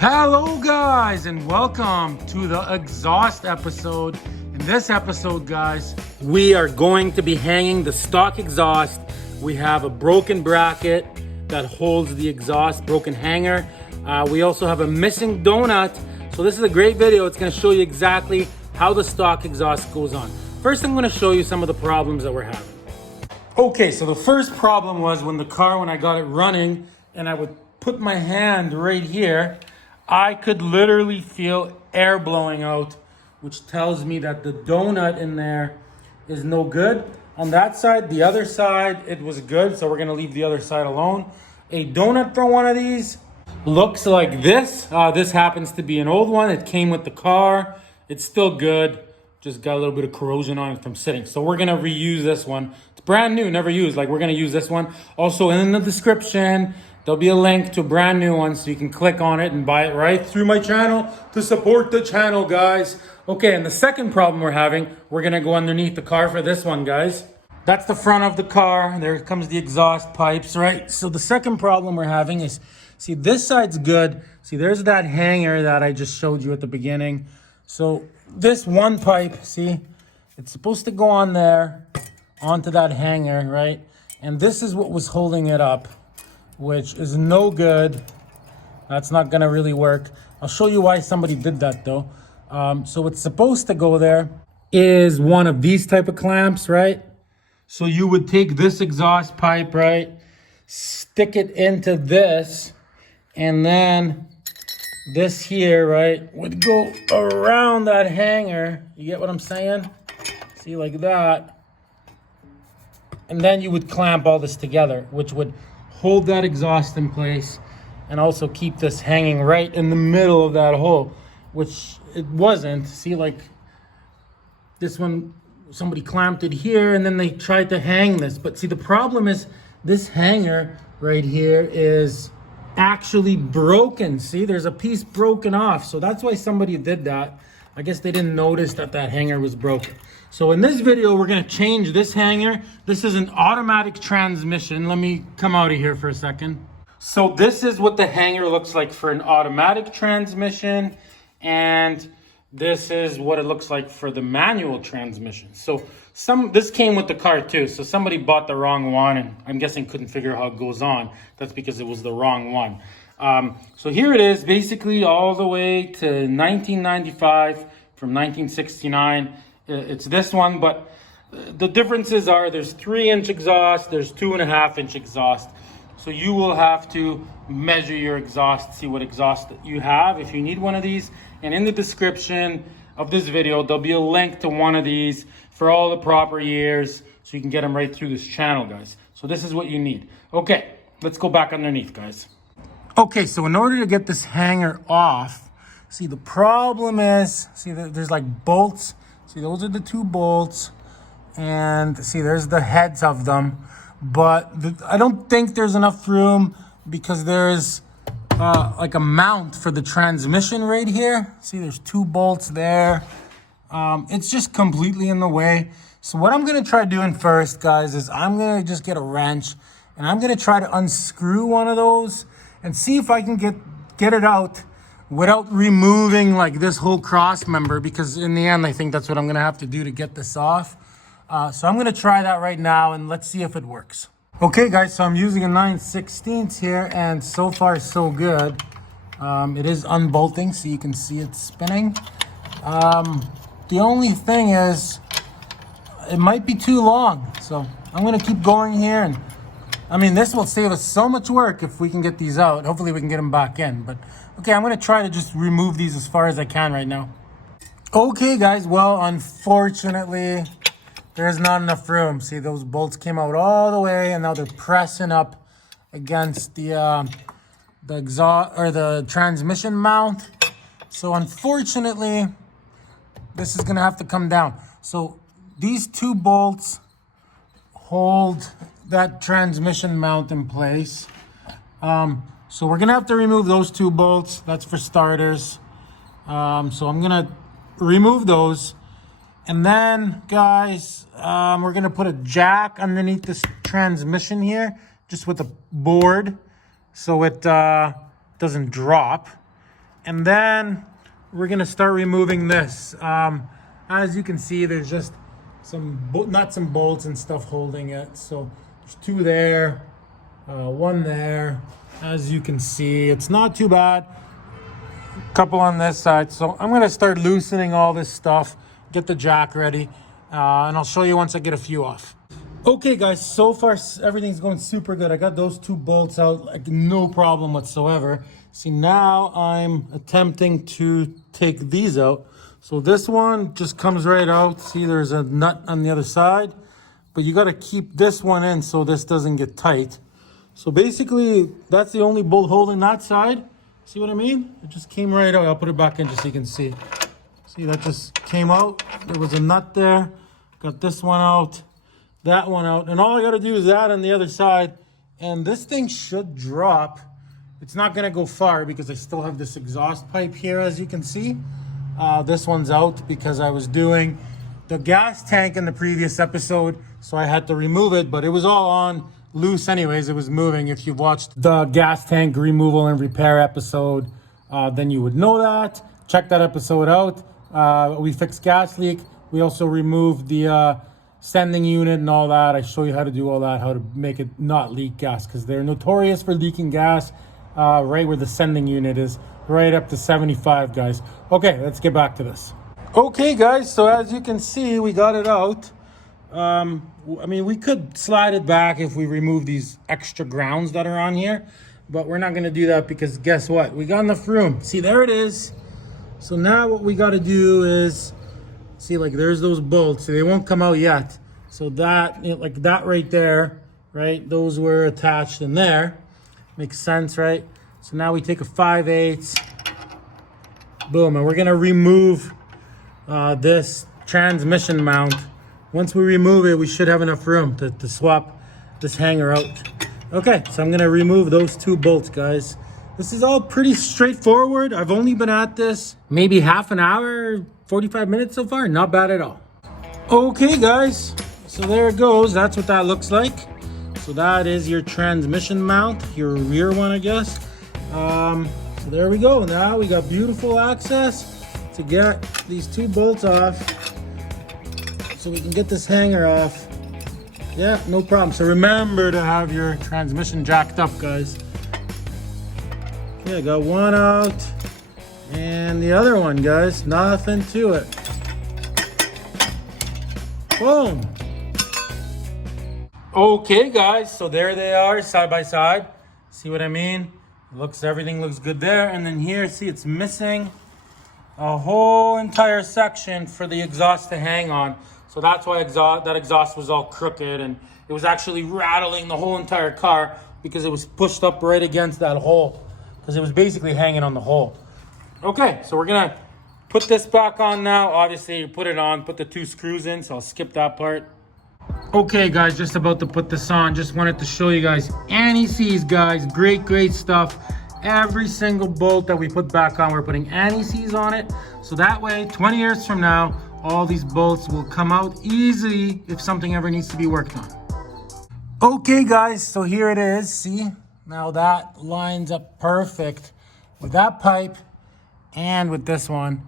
Hello guys, and welcome to the exhaust episode. In this episode, guys, we are going to be hanging the stock exhaust. We have a broken bracket that holds the exhaust, broken hanger. We also have a missing donut. So this is a great video. It's going to show you exactly how the stock exhaust goes on. First, I'm going to show you some of the problems that we're having. Okay, so the first problem was when I got it running and I would put my hand right here, I could literally feel air blowing out, which tells me that the donut in there is no good. On that side, the other side, it was good, so we're gonna leave the other side alone. A donut for one of these looks like this. This happens to be an old one. It came with the car. It's still good. Just got a little bit of corrosion on it from sitting. So we're gonna reuse this one. It's brand new, never used. We're gonna use this one. Also in the description, there'll be a link to a brand new one, so you can click on it and buy it right through my channel to support the channel, guys. Okay, and the second problem we're having, we're gonna go underneath the car for this one, guys. That's the front of the car. There comes the exhaust pipes, right? So the second problem we're having is, see, this side's good. See, there's that hanger that I just showed you at the beginning. So this one pipe, see, it's supposed to go on there, onto that hanger, right? And this is what was holding it up, which is no good. That's not gonna really work. I'll show you why somebody did that though. So what's supposed to go there is one of these type of clamps, right? So you would take this exhaust pipe, right? Stick it into this, and then this here, right, would go around that hanger. You get what I'm saying? See, like that. And then you would clamp all this together, which would hold that exhaust in place and also keep this hanging right in the middle of that hole, which it wasn't. See, like this one, somebody clamped it here and then they tried to hang this. But see, the problem is this hanger right here is actually broken. See, there's a piece broken off. So that's why somebody did that. I guess they didn't notice that that hanger was broken. So in this video, we're gonna change this hanger. This is an automatic transmission. Let me come out of here for a second. So this is what the hanger looks like for an automatic transmission. And this is what it looks like for the manual transmission. So this came with the car too. So somebody bought the wrong one, and I'm guessing couldn't figure out how it goes on. That's because it was the wrong one. So here it is, basically all the way to 1995 from 1969. It's this one, but the differences are there's 3-inch exhaust, there's 2.5-inch exhaust. So you will have to measure your exhaust, see what exhaust you have if you need one of these. And in the description of this video, there'll be a link to one of these for all the proper years, so you can get them right through this channel, guys. So this is what you need. Okay, let's go back underneath, guys. Okay, so in order to get this hanger off, see, the problem is, see, there's like bolts. See, those are the 2 bolts, and see, there's the heads of them. But I don't think there's enough room because there's like a mount for the transmission right here. See, there's 2 bolts there. It's just completely in the way. So what I'm gonna try doing first, guys, is I'm gonna just get a wrench and I'm gonna try to unscrew one of those and see if I can get it out without removing like this whole cross member, because in the end, I think that's what I'm gonna have to do to get this off. So I'm gonna try that right now and let's see if it works. Okay guys, so I'm using a 9/16 here and so far so good. It is unbolting, so you can see it spinning. The only thing is, it might be too long. So I'm gonna keep going here, and I mean, this will save us so much work if we can get these out. Hopefully we can get them back in, but okay, I'm gonna try to just remove these as far as I can right now. Okay guys, well, unfortunately, there's not enough room. See, those bolts came out all the way and now they're pressing up against the exhaust or the transmission mount. So unfortunately, this is gonna have to come down. So these 2 bolts hold that transmission mount in place. So we're gonna have to remove those 2 bolts. That's for starters. So I'm gonna remove those. And then, guys, we're gonna put a jack underneath this transmission here, just with a board, so it doesn't drop. And then we're gonna start removing this. As you can see, there's just some nuts and bolts and stuff holding it. So there's 2 there, 1 there. As you can see, it's not too bad. A couple on this side. So I'm gonna start loosening all this stuff, get the jack ready, and I'll show you once I get a few off. Okay guys, so far everything's going super good. I got those 2 bolts out, like no problem whatsoever. See, now I'm attempting to take these out. So this one just comes right out. See, there's a nut on the other side, but you got to keep this one in so this doesn't get tight. So basically, that's the only bolt holding that side. See what I mean? It just came right out. I'll put it back in just so you can see. See, that just came out. There was a nut there. Got this one out, that one out. And all I got to do is that on the other side. And this thing should drop. It's not going to go far because I still have this exhaust pipe here, as you can see. This one's out because I was doing the gas tank in the previous episode, so I had to remove it, but it was all on loose anyways. It was moving. If you've watched the gas tank removal and repair episode, then you would know that. Check that episode out. We fixed gas leak. We also removed the sending unit and all that. I show you how to do all that, how to make it not leak gas, because they're notorious for leaking gas right where the sending unit is, right up to 75, guys. Okay, let's get back to this. Okay, guys, so as you can see, we got it out. I mean, we could slide it back if we remove these extra grounds that are on here, but we're not going to do that because guess what? We got enough room. See, there it is. So now what we got to do is, see, like there's those bolts. So they won't come out yet. So that, you know, like that right there, right? Those were attached in there. Makes sense, right? So now we take a 5/8. Boom, and we're gonna remove this transmission mount. Once we remove it, we should have enough room to swap this hanger out. Okay, so I'm gonna remove those 2 bolts, guys. This is all pretty straightforward. I've only been at this maybe half an hour, 45 minutes so far. Not bad at all. Okay, guys, so there it goes. That's what that looks like. So that is your transmission mount, your rear one, I guess. So there we go. Now we got beautiful access to get these 2 bolts off so we can get this hanger off. Yeah, no problem. So remember to have your transmission jacked up, guys. Okay, I got one out and the other one, guys. Nothing to it. Boom. Okay, guys, so there they are side by side. See what I mean? Everything looks good there. And then here, see, it's missing a whole entire section for the exhaust to hang on. So that's why that exhaust was all crooked, and it was actually rattling the whole entire car because it was pushed up right against that hole, because it was basically hanging on the hole. Okay, so we're gonna put this back on now. Obviously, you put it on, put the 2 screws in, so I'll skip that part. Okay, guys, just about to put this on. Just wanted to show you guys anti-seize, guys. Great stuff. Every single bolt that we put back on, we're putting anti-seize on it. So that way, 20 years from now, all these bolts will come out easily if something ever needs to be worked on. Okay, guys, so here it is. See, now that lines up perfect with that pipe and with this one.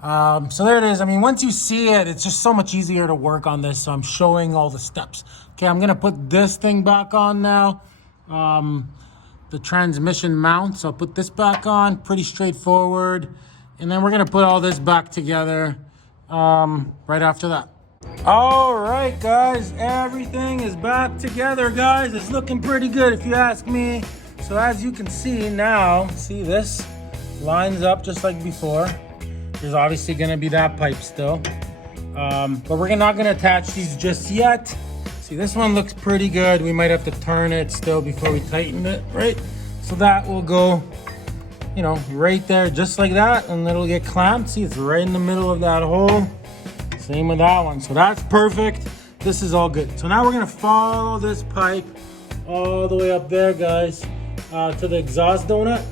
So there it is. I mean, once you see it, it's just so much easier to work on this. So I'm showing all the steps. Okay, I'm gonna put this thing back on now. The transmission mount. So I'll put this back on, pretty straightforward. And then we're gonna put all this back together right after that. All right, guys, everything is back together, guys. It's looking pretty good if you ask me. So as you can see now, see this lines up just like before. There's obviously gonna be that pipe still. But we're not gonna attach these just yet. See, this one looks pretty good. We might have to turn it still before we tighten it, right? So that will go, you know, right there, just like that, and it'll get clamped. See, it's right in the middle of that hole. Same with that one. So that's perfect. This is all good. So now we're gonna follow this pipe all the way up there, guys, to the exhaust donut.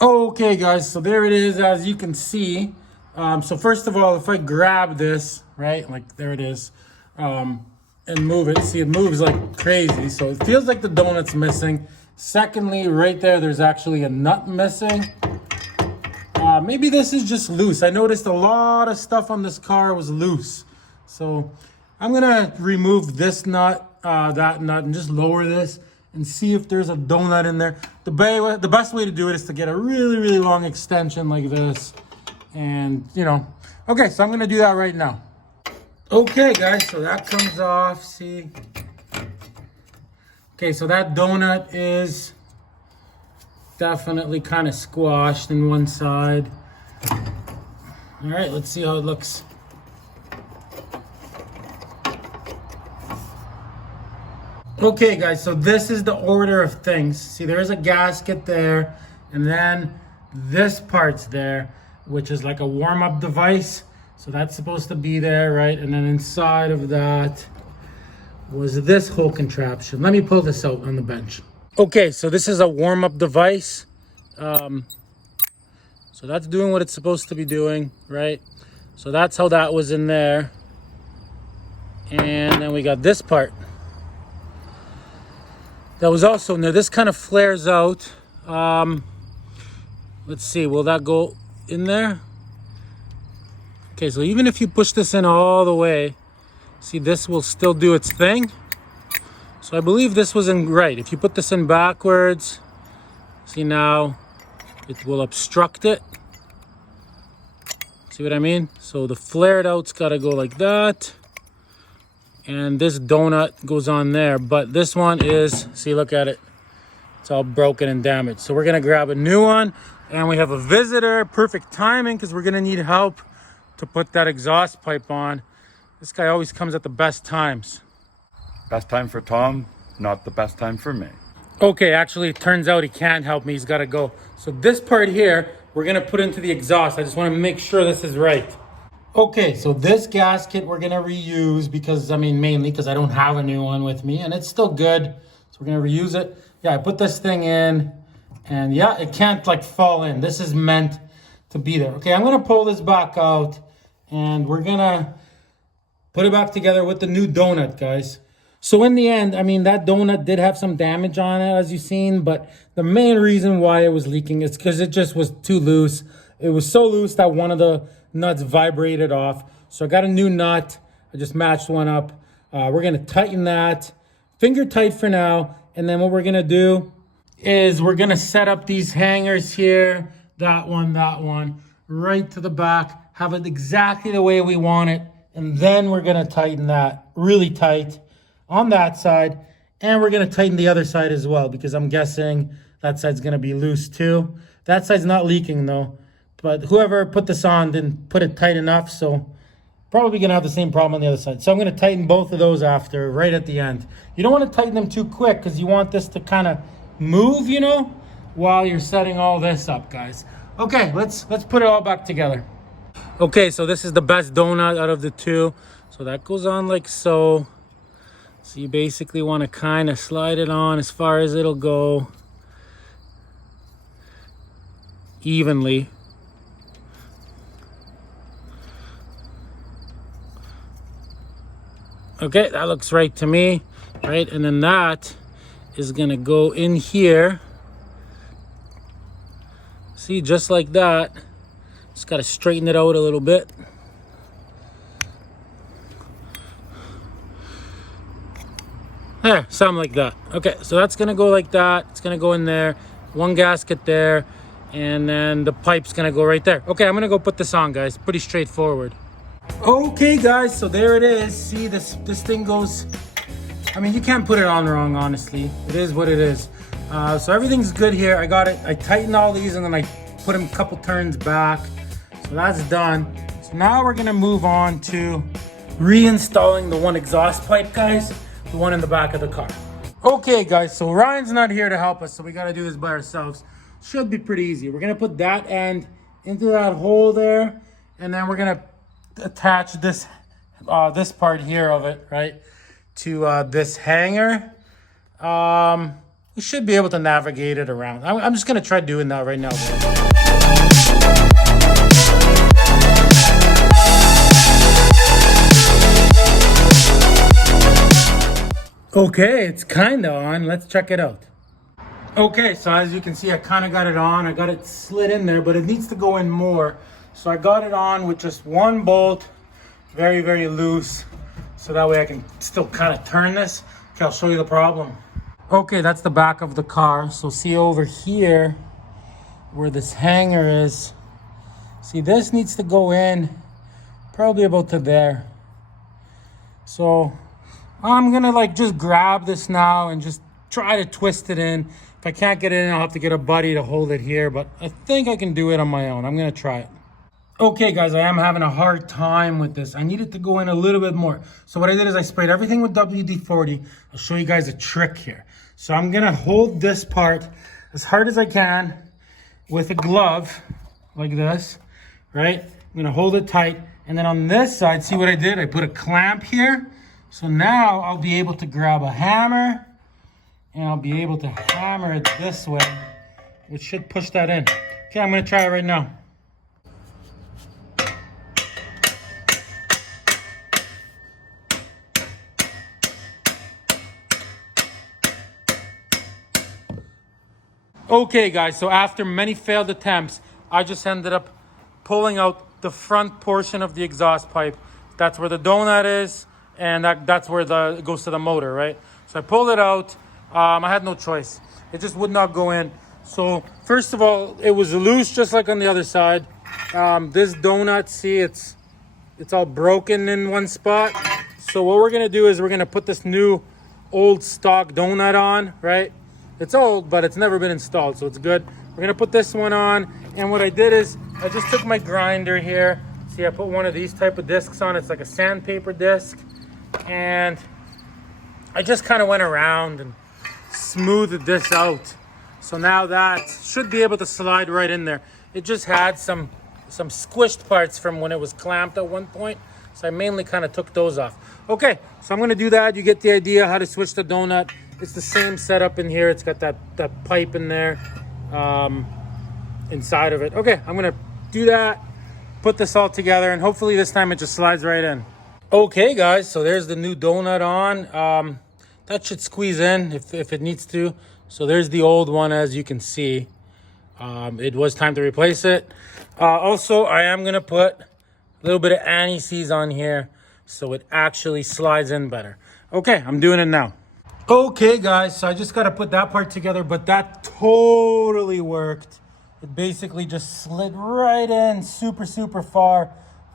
Okay, guys, so there it is, as you can see. So first of all, if I grab this, right, like there it is, and move it, see, it moves like crazy. So it feels like the donut's missing. Secondly, right there, there's actually a nut missing. Maybe this is just loose. I noticed a lot of stuff on this car was loose. So I'm gonna remove this nut, that nut, and just lower this and see if there's a donut in there. The best way to do it is to get a really, really long extension like this. And, you know, okay, so I'm gonna do that right now. Okay, guys, so that comes off, see? Okay, so that donut is definitely kind of squashed in one side. All right, let's see how it looks. Okay, guys, so this is the order of things. See, there's a gasket there, and then this part's there, which is like a warm-up device. So that's supposed to be there, right? And then inside of that was this whole contraption. Let me pull this out on the bench. Okay, so this is a warm-up device. So that's doing what it's supposed to be doing, right? So that's how that was in there. And then we got this part. That was also in there. This kind of flares out. Let's see, will that go in there? Okay, so even if you push this in all the way, see, this will still do its thing. So I believe this was in right. If you put this in backwards, see, now it will obstruct it. See what I mean? So the flared out's got to go like that. And this donut goes on there. But this one is, see, look at it. It's all broken and damaged. So we're going to grab a new one. And we have a visitor. Perfect timing because we're going to need help to put that exhaust pipe on. This guy always comes at the best times. Best time for Tom, not the best time for me. Okay, actually, it turns out he can't help me. He's got to go. So this part here, we're going to put into the exhaust. I just want to make sure this is right. Okay, so this gasket we're going to reuse because, I mean, mainly because I don't have a new one with me. And it's still good. So we're going to reuse it. Yeah, I put this thing in. And yeah, it can't like fall in. This is meant to be there. Okay, I'm going to pull this back out. And we're going to put it back together with the new donut, guys. So in the end, I mean, that donut did have some damage on it, as you've seen. But the main reason why it was leaking is because it just was too loose. It was so loose that one of the nuts vibrated off. So I got a new nut. I just matched one up. We're going to tighten that. Finger tight for now. And then what we're going to do is we're going to set up these hangers here. That one, right to the back. Have it exactly the way we want it. And then we're going to tighten that really tight on that side. And we're going to tighten the other side as well because I'm guessing that side's going to be loose too. That side's not leaking though. But whoever put this on didn't put it tight enough. So probably going to have the same problem on the other side. So I'm going to tighten both of those after, right at the end. You don't want to tighten them too quick because you want this to kind of move, you know, while you're setting all this up, guys. Okay, let's put it all back together. Okay, so this is the best donut out of the two. So that goes on like so. So you basically want to kind of slide it on as far as it'll go. Evenly. Okay, that looks right to me, right? And then that is going to go in here. See, just like that. Just got to straighten it out a little bit. There, something like that. Okay, so that's going to go like that. It's going to go in there. One gasket there. And then the pipe's going to go right there. Okay, I'm going to go put this on, guys. Pretty straightforward. Okay, guys, so there it is. See, this thing goes... I mean, you can't put it on wrong, honestly. It is what it is. So everything's good here. I got it. I tightened all these and then I put them a couple turns back. So that's done. So now we're gonna move on to reinstalling the one exhaust pipe, guys. The one in the back of the car. Okay, guys, so Ryan's not here to help us, so we gotta do this by ourselves. Should be pretty easy. We're gonna put that end into that hole there, and then we're gonna attach this this part here of it, right, to this hanger. We should be able to navigate it around. I'm just gonna try doing that right now. Okay, it's kind of on. Let's check it out. Okay, so as you can see, I kind of got it on. I got it slid in there, but it needs to go in more. So I got it on with just one bolt, very, very loose. So that way I can still kind of turn this. Okay, I'll show you the problem. Okay, that's the back of the car. So see over here where this hanger is. See, this needs to go in probably about to there. So I'm gonna like just grab this now and just try to twist it in. If I can't get it in, I'll have to get a buddy to hold it here, but I think I can do it on my own. I'm gonna try it. Okay guys, I am having a hard time with this. I need it to go in a little bit more. So what I did is I sprayed everything with WD-40. I'll show you guys a trick here. So I'm gonna hold this part as hard as I can with a glove like this, right? I'm gonna hold it tight. And then on this side, see what I did? I put a clamp here. So now I'll be able to grab a hammer and I'll be able to hammer it this way, which should push that in. Okay, I'm gonna try it right now. Okay guys, so after many failed attempts, I just ended up pulling out the front portion of the exhaust pipe. That's where the donut is, and that's where it goes to the motor, right? So I pulled it out. I had no choice. It just would not go in. So first of all, it was loose just like on the other side. This donut, see, it's all broken in one spot. So what we're gonna do is we're gonna put this new old stock donut on, right? It's old, but it's never been installed, so it's good. We're gonna put this one on, and what I did is I just took my grinder here. See, I put one of these type of discs on. It's like a sandpaper disc, and I just kind of went around and smoothed this out. So now that should be able to slide right in there. It just had some squished parts from when it was clamped at one point, so I mainly kind of took those off. Okay, so I'm gonna do that. You get the idea how to switch the donut. It's the same setup in here. It's got that pipe in there inside of it. Okay, I'm gonna do that, put this all together, and hopefully this time it just slides right in. Okay guys, so there's the new donut on. That should squeeze in if it needs to. So there's the old one, as you can see. It was time to replace it. Also, I am gonna put a little bit of anti-seize on here so it actually slides in better. Okay, I'm doing it now. Okay guys, so I just got to put that part together, but that totally worked. It basically just slid right in super far,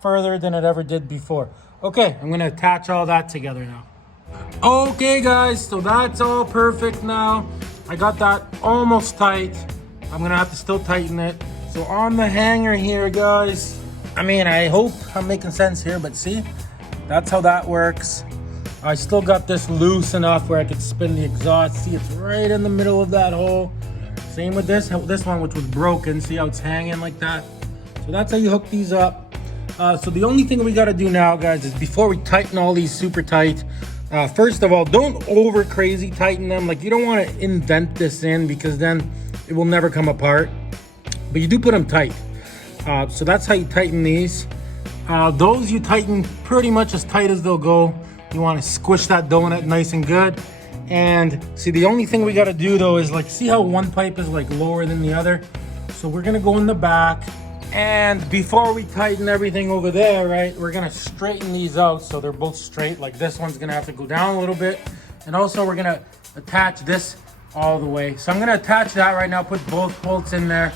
further than it ever did before. Okay, I'm gonna attach all that together now. Okay guys, so that's all perfect now. I got that almost tight. I'm gonna have to still tighten it. So on the hanger here guys, I mean, I hope I'm making sense here, but see, that's how that works. I still got this loose enough where I could spin the exhaust. See, it's right in the middle of that hole. Same with this one, which was broken. See how it's hanging like that? So that's how you hook these up. So the only thing we got to do now, guys, is before we tighten all these super tight, first of all, don't over crazy tighten them. Like, you don't want to indent this in because then it will never come apart. But you do put them tight. So that's how you tighten these. Those you tighten pretty much as tight as they'll go. You want to squish that donut nice and good. And see, the only thing we got to do though is like, see how one pipe is like lower than the other? So we're going to go in the back, and before we tighten everything over there, right, we're going to straighten these out so they're both straight. Like this one's going to have to go down a little bit. And also we're going to attach this all the way. So I'm going to attach that right now, put both bolts in there,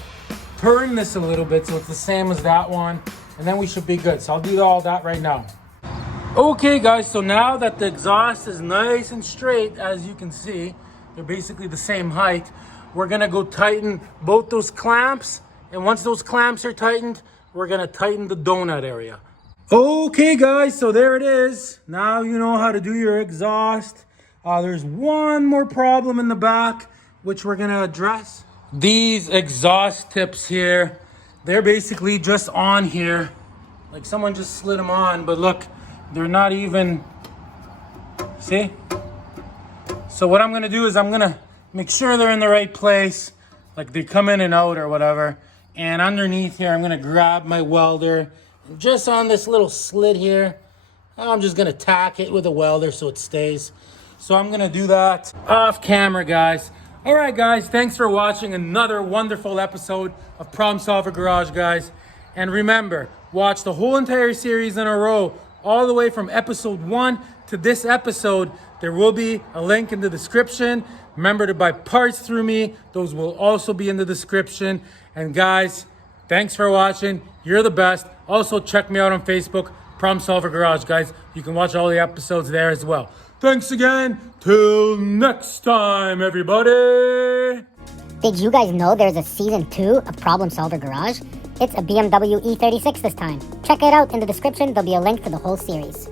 turn this a little bit so it's the same as that one, and then we should be good. So I'll do all that right now. Okay guys, so now that the exhaust is nice and straight, as you can see, they're basically the same height, we're gonna go tighten both those clamps, and once those clamps are tightened, we're gonna tighten the donut area. Okay guys, so there it is. Now you know how to do your exhaust. There's one more problem in the back, which we're gonna address. These exhaust tips here, they're basically just on here. Like someone just slid them on, but look, they're not even, see? So what I'm gonna do is I'm gonna make sure they're in the right place, like they come in and out or whatever. And underneath here, I'm gonna grab my welder, and just on this little slit here, I'm just gonna tack it with a welder so it stays. So I'm gonna do that off camera, guys. All right, guys, thanks for watching another wonderful episode of Problem Solver Garage, guys. And remember, watch the whole entire series in a row, all the way from episode 1 to this episode. There will be a link in the description. Remember to buy parts through me. Those will also be in the description. And guys, thanks for watching. You're the best. Also, check me out on Facebook, Problem Solver Garage, guys. You can watch all the episodes there as well. Thanks again. Till next time, everybody. Did you guys know there's a season 2 of Problem Solver Garage? It's a BMW E36 this time. Check it out in the description. There'll be a link for the whole series.